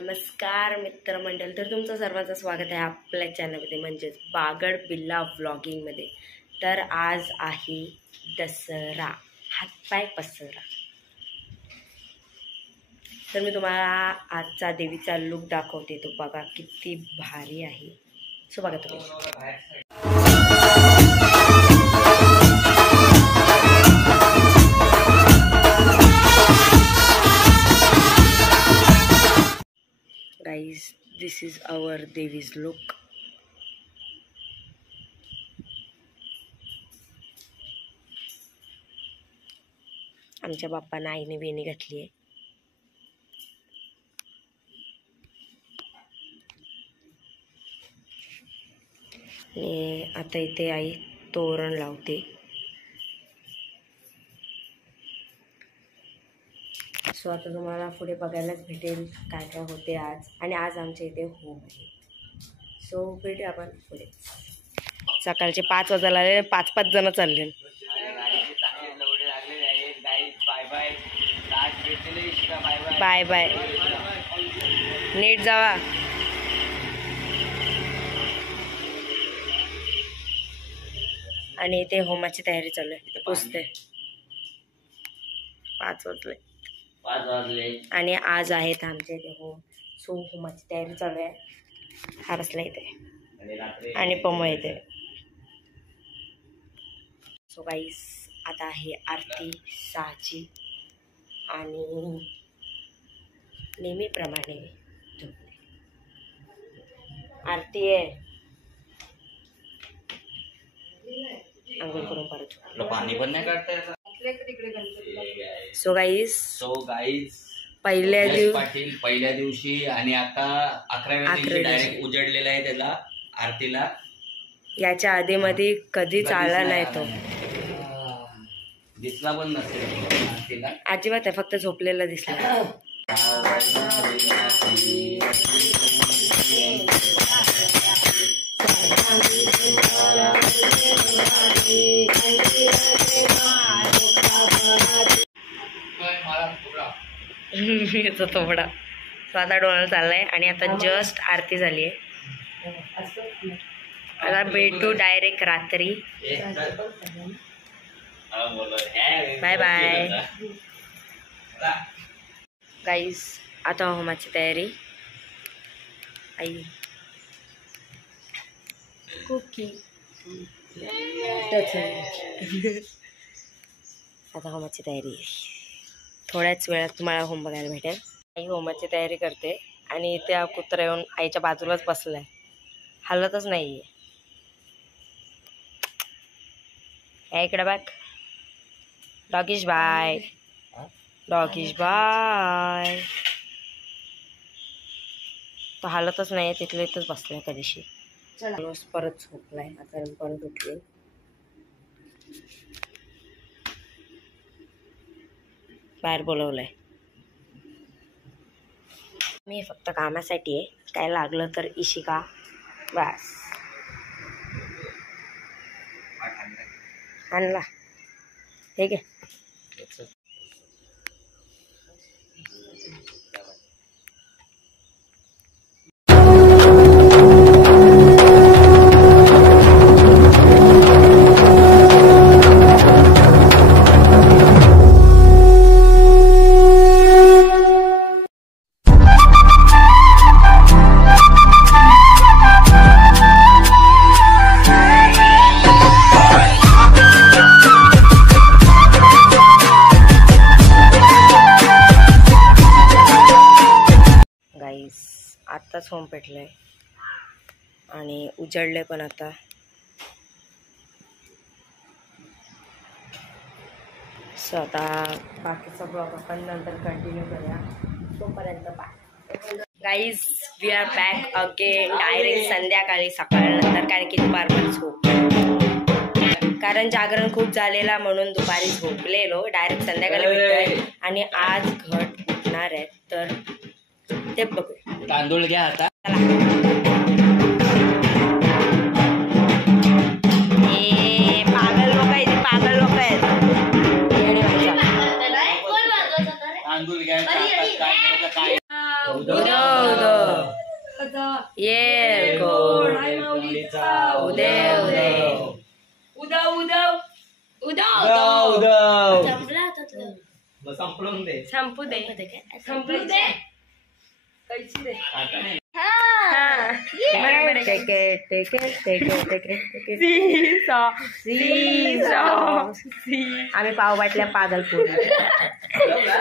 नमस्कार मित्रमंडळ, तर तुमचं सर्वांचं स्वागत आहे आपल्या चॅनलमध्ये म्हणजेच बागड बिल्ला व्लॉगिंगमध्ये। तर आज आहे दसरा, हातपाय पसरा। तर मी तुम्हाला आजचा देवीचा लुक दाखवते, तो बघा किती भारी आहे। सो बघा तुम्ही। Guys, this is our Devi's look. आमच्या बाप्पांना आईने वेणी घातली आहे। आणि आता इथे आई तोरण लावते। सो आता तुम्हाला पुढे बघायलाच भेटेल काय काय होते आज। आणि आज आमच्या इथे होम आहे। सो भेटूया आपण पुढे। सकाळचे 5 वाजायला आले, 5 जण चालले। बाय बाय, नीट जावा। आणि इथे होमाची तयारी चालू आहे, पुसते। 5 वाजले आणि आज आहेत आमच्या इथे होम। सो होमाची तयारी चालू आहे। हा बसला इथे आणि पम्मा इथे। सो गाईस, आता आहे आरती 6ची आणि नेहमीप्रमाणे आरती आहे। अंघोळ करून परत पाणी पण नाही काढता। सो गाईस पहिल्या दिवशी आणि आता 11व्या दिवशी डायरेक्ट उजडलेला आहे त्याला आरतीला। याच्या आधी मध्ये कधीच आला नाही तो, दिसला पण नसेल आरतीला अजिबात आहे, फक्त झोपलेला दिसला। थोडा आता डोळा चाललाय आणि आता जस्ट आरती झाली आहे। आता भेटू डायरेक्ट रात्री। बाय बाय गाईस। आता होमाची तयारी। आई कुकी आता होमाची तयारी। थोड्याच वेळात तुम्हाला होम बघायला भेटेल। आई होमाची तयारी करते आणि इथे कुत्रा येऊन आईच्या बाजूलाच बसलाय, हलतच नाहीये। इकडे बघ, डॉगीश बाय, डॉगीश बाय। तो हलतच नाही, तिथलं इथंच बसलाय कधीशी। परत झोपलाय, आता परत उठले। बाहेर बोलवलंय मी फक्त कामासाठी आहे, काय लागलं तर इशिका बस। आणला ठीक आहे। आत्ताच होम पेटलंय आणि उजळले पण आता। सो आता बाकीचा ब्लॉग आपण नंतर कंटिन्यू करूया, तोपर्यंत bye guys. We are back again direct संध्याकाळी सकाळनंतर, कारण की दुपारभर झोप, कारण जागरण खूप झालेला म्हणून दुपारी झोपलेलो। डायरेक्ट संध्याकाळी भेटतोय आणि आज घट उठणार आहे, तर ते बघूया। तांदूळ घ्या आता। पागल लोक आहेत, पागल लोक आहेत। तांदूळ घ्या। ये गोड उदे उदे उदव उदव उदव उदव संपलं दे संपू दे संपू दे कैची दे आम्ही पाव वाटल्या पागलपूर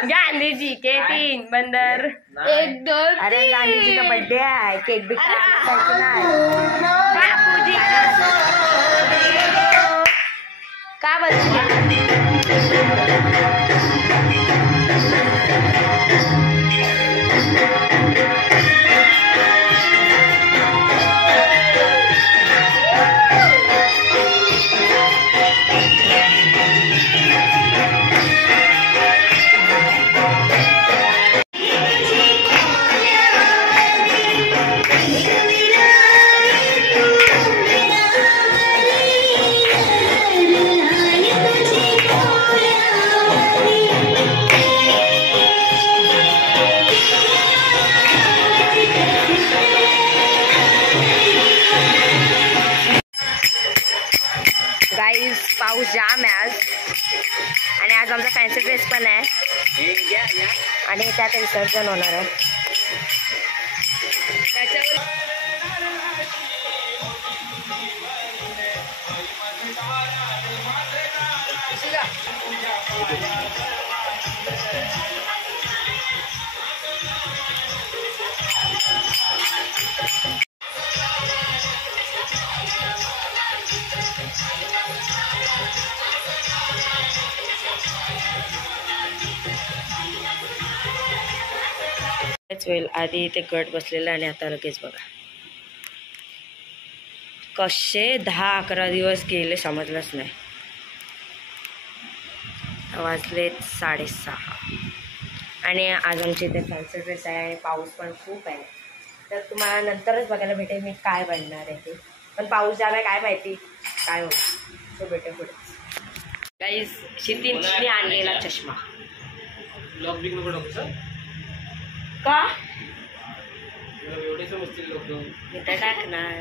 गांधीजी के 3 बंदर 1 2 अरे गांधीजी का बर्थडे आहे केक बी बापूजी का बोलते गाईज पाऊस जाम आहे आज आणि आज आमचा फॅन्सी ड्रेस पण आहे आणि त्यात विसर्जन होणार आहे वेळ आधी इथे गट बसलेला आणि आता लगेच बघा कसे 10-11 दिवस गेले समजलंच नाही. वाजले 6:30 आणि आज आमच्या इथे फॅन्सी ड्रेस आहे आणि पाऊस पण खूप आहे. तर तुम्हाला नंतरच बघायला भेटेल मी काय बनणार आहे ते. पण पाऊस जाणार काय माहिती काय होतं तो भेटेल पुढे. गाईज क्षितिजने आणलेला चष्मा का इथं टाकणार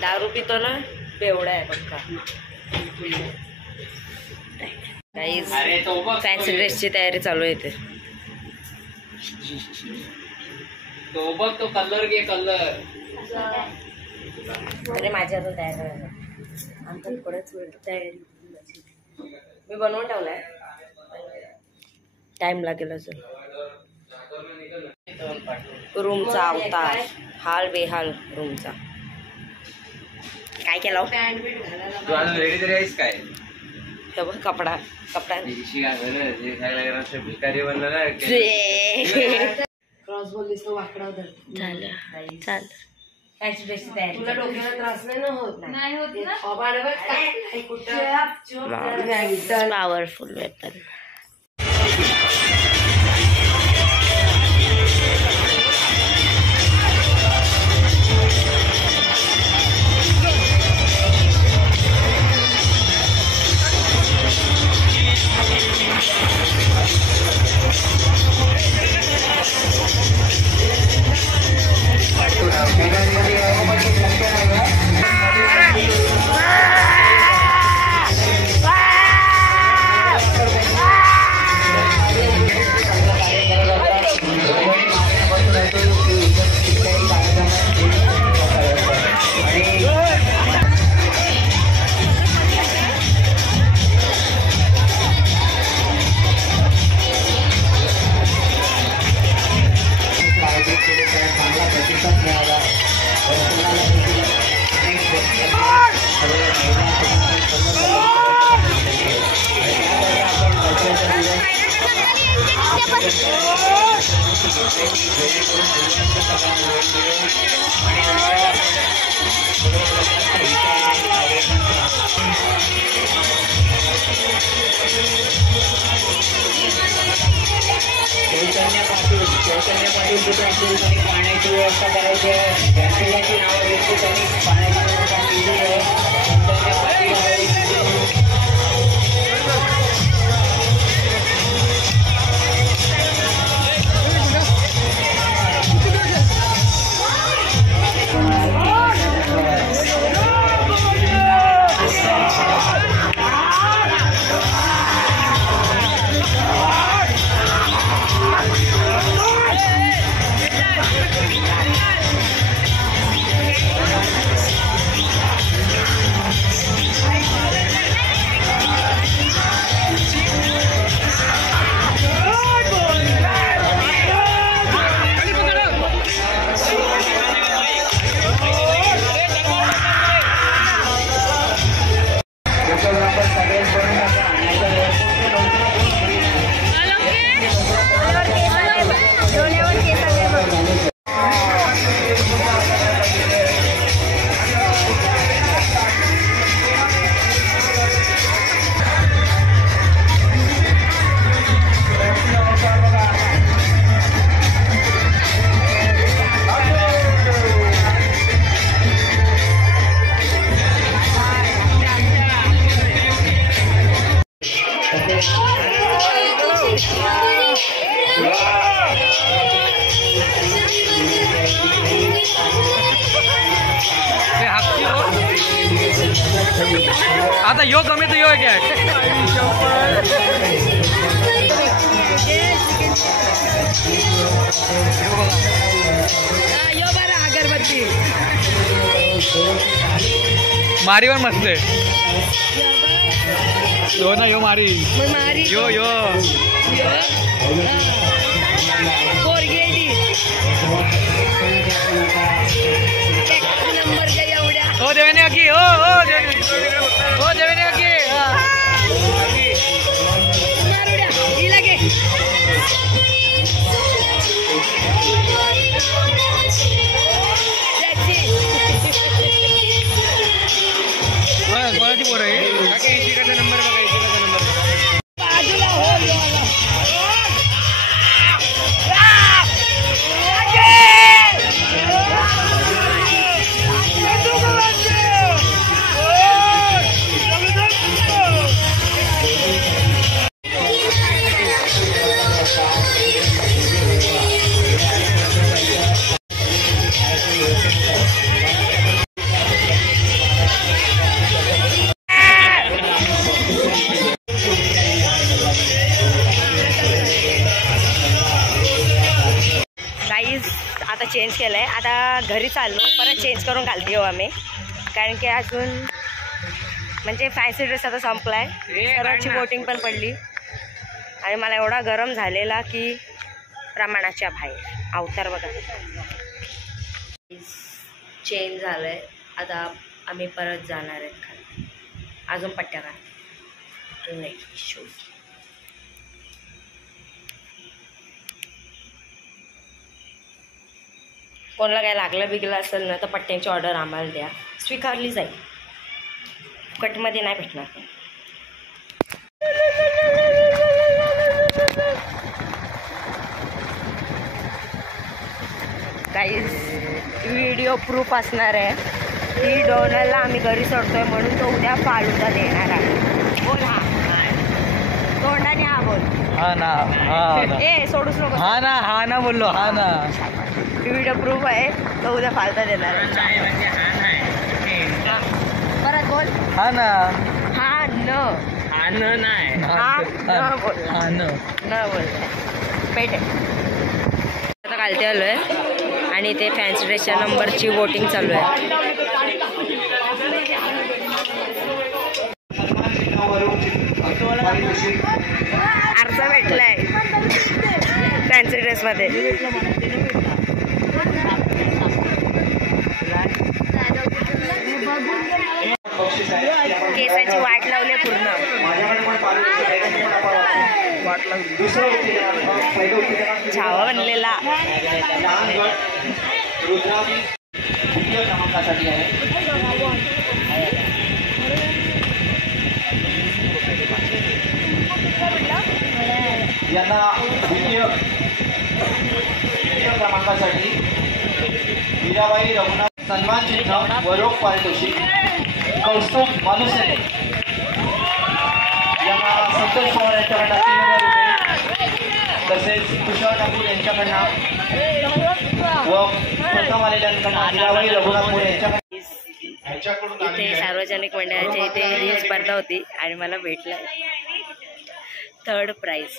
दारू पितो ना बेवडा आहे बघा. गाईज फॅन्सी ड्रेसची तयारी चालू आहे इथे. तो बघ तो कलर घे कलर. अरे माझी अजून तयार झालं आमच्या थोडंच वेळ तयारी मी बनवून ठेवलाय टाइम लागेल अजून. रूमचा अवतार हाल बेहाल रूमचा काय केलं तू आज रेडी तरी आहेस काय. हे बघ कपडा भिकारी बनला क्रॉस बोललीस तर वाकडा झालं चाल फॅन्सी ड्रेसची तयारी. तुला डोक्याला त्रास नाही ना होत. नाही होत ना. Powerful weapon. पाण्याची व्यवस्था करायची आहे. गॅसची नावं घेतली त्यांनी पाण्याची व्यवस्था केली आहे. आता यो कमी तर यो घ्या यो बरं अगरबत्ती मारी पण मस्त आहे यो ना यो मारी यो यो हो देवेने अकी हो देवेने अकी कोणाची पोर आहे इशिकाचा नंबर बघा इशिकाचा नंबर आता चेंज केलंय. आता घरी चाललो परत चेंज करून घालते हो आम्ही कारण की अजून म्हणजे फॅन्सी ड्रेस आता संपलाय. सर्वांची बोटिंग पण पडली आणि मला एवढा गरम झालेला की प्रमाणाच्या बाहेर. अवतार बघा चेंज झालंय. आता आम्ही परत जाणार आहेत खाली. अजून पट्ट्या का नाही शो. कोणाला काय लागलं बिगलं असेल ना तर पट्ट्यांची ऑर्डर आम्हाला द्या, स्वीकारली जाईल. कटमध्ये नाही भेटणार. गाईज व्हिडिओ प्रूफ असणार आहे की डोनलला आम्ही घरी सोडतोय म्हणून तो उद्या फालुदा देणार आहे. बोल हा तोंडाने हा बोल. हा ना हा ए सोडूच नको. हा ना बोललो हा ना. व्हिडिओ प्रूफ आहे तो उद्या फालुदा देणार आहे. परत बोल. हा ना हा न नाही हा न बोल. हा न बोल पेट. आता खालती आलो आहे आणि ते फॅन्सी ड्रेसच्या नंबरची वोटिंग चालू आहे. आरसा भेटलाय फॅन्सी ड्रेसमध्ये. केसाची वाट लावली पूर्ण. छावा बनलेला. यांना द्वितीय क्रमांकासाठी मीराबाई रघुनाथ सन्मान चिन्ह व रोख पारितोषिक. कौस्तुभ मालुसरे यांना संतोष पवार यांच्याकडनं 3000 रुपये. तसेच तुषार ठाकूर यांच्याकडनं व प्रथम आलेल्यांकडनं मीराबाई रघुनाथ मोरे यांच्याकडनं. इथे सार्वजनिक मंडळाच्या इथे ही स्पर्धा होती आणि मला भेटलं 3rd प्राइज.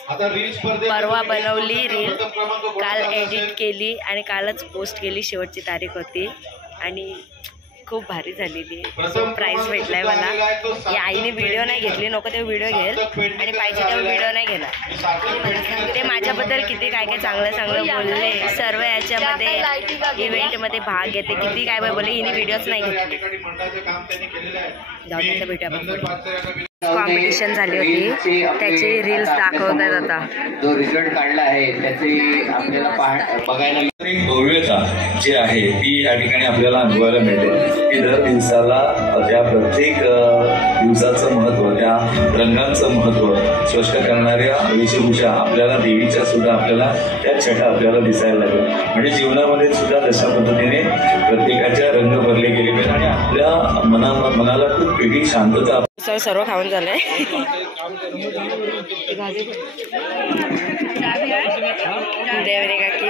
परवा बनवली रील, काल एडिट केली आणि कालच पोस्ट केली. शेवटची तारीख होती आणि खूप भारी झालेली. प्राइज भेटलाय मला. या आईने व्हिडिओ नाही घेतली, नको ते व्हिडिओ घेईल आणि पाहिजे तेव्हा व्हिडिओ नाही घेणार. ते माझ्याबद्दल किती काय काय चांगलं चांगलं बोलले. सर्व याच्यामध्ये इव्हेंटमध्ये भाग घेते किती काय बोलले. हिने व्हिडिओच नाही घेतली. जाऊ त्याचा भेटूया आपण. कॉम्पिटिशन झाली होती त्याची रील्स दाखवतात आता. जो रिझल्ट काढला आहे त्याचे आपल्याला बघायला एक भव्यता जी आहे ती या ठिकाणी आपल्याला अनुभवायला मिळते की दर दिवसाला त्या प्रत्येक दिवसाचं महत्त्व, त्या रंगांचं महत्त्व स्पष्ट करणाऱ्या वेशभूषा आपल्याला देवीच्या सुद्धा आपल्याला त्या छटा आपल्याला दिसायला लागेल. म्हणजे जीवनामध्ये सुद्धा तशा पद्धतीने प्रत्येकाच्या रंग भरले गेले पाहिजे आणि आपल्या मनाला खूप वेगळी शांतता. सर्व खाऊन झालंय. देवरे काकी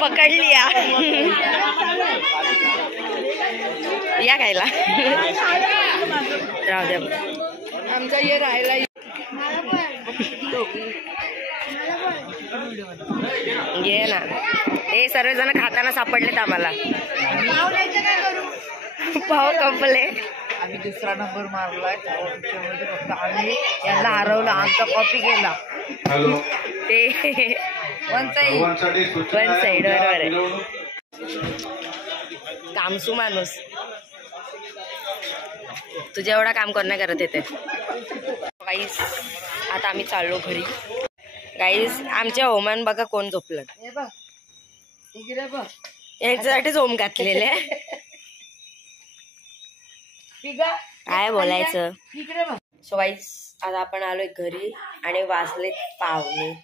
पकडली या खायला. राहू द्या आमचा ये राहायला ये ना. हे सर्वजण खाताना सापडलेत आम्हाला. पाव कंपले. आम्ही दुसरा नंबर मारलाय फक्त आम्ही यांना हरवलं. आमचा कॉपी केला ते वन साइड बरोबर आहे. कामसू माणूस तुझ्या एवढा काम करणं करत येते. गाईस आता आम्ही चाललो घरी. गाईस आमच्या होमान बघा कोण झोपलं. याच्यासाठीच होम घातलेले. काय बोलायचं. सो गाईस आता आपण आलोय घरी आणि वाजलेत 2:45.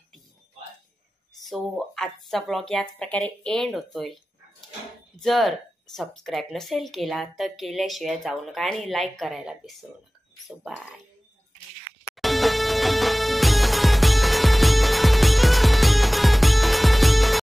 सो आजचा ब्लॉग याच प्रकारे एंड होतोय. जर सबस्क्राईब नसेल केला तर केल्याशिवाय जाऊ नका आणि लाईक करायला विसरू नका. So bye.